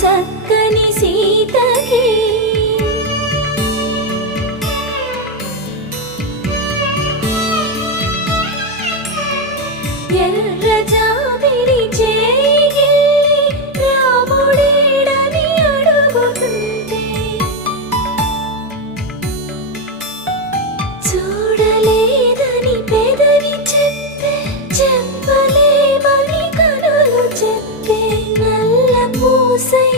చక్కని సీతకి ఎర్ర జాబిలి చేయి రాముడేడని అడుగుతుంటే చూడలేదని పెదవి చెప్పే చెప్పలేమని కనులు చెప్పే నల్ల పూసై